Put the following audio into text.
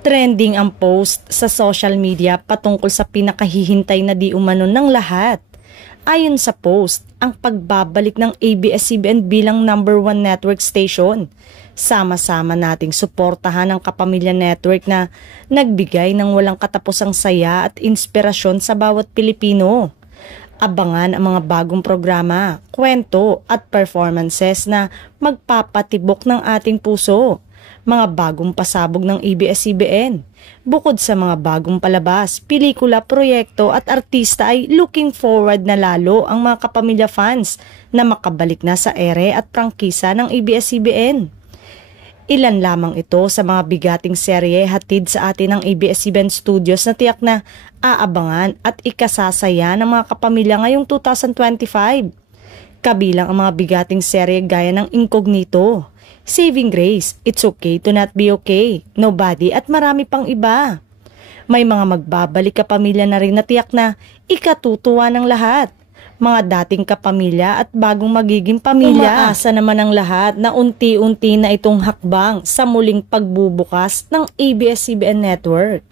Trending ang post sa social media patungkol sa pinakahihintay na di umano ng lahat. Ayon sa post, ang pagbabalik ng ABS-CBN bilang #1 network station. Sama-sama nating suportahan ang Kapamilya Network na nagbigay ng walang katapusang saya at inspirasyon sa bawat Pilipino. Abangan ang mga bagong programa, kwento at performances na magpapatibok ng ating puso. Mga bagong pasabog ng ABS-CBN. Bukod sa mga bagong palabas, pelikula, proyekto at artista ay looking forward na lalo ang mga Kapamilya fans na makabalik na sa ere at prangkisa ng ABS-CBN. Ilan lamang ito sa mga bigating serye hatid sa atin ng ABS-CBN Studios na tiyak na aabangan at ikasasaya ng mga kapamilya ngayong 2025. Kabilang ang mga bigating serye gaya ng Incognito, Saving Grace, It's Okay to Not Be Okay, Nobody at marami pang iba. May mga magbabalik kapamilya na rin na tiyak na ikatutuwa ng lahat. Mga dating kapamilya at bagong magiging pamilya. Umaasa naman ang lahat na unti-unti na itong hakbang sa muling pagbubukas ng ABS-CBN Network.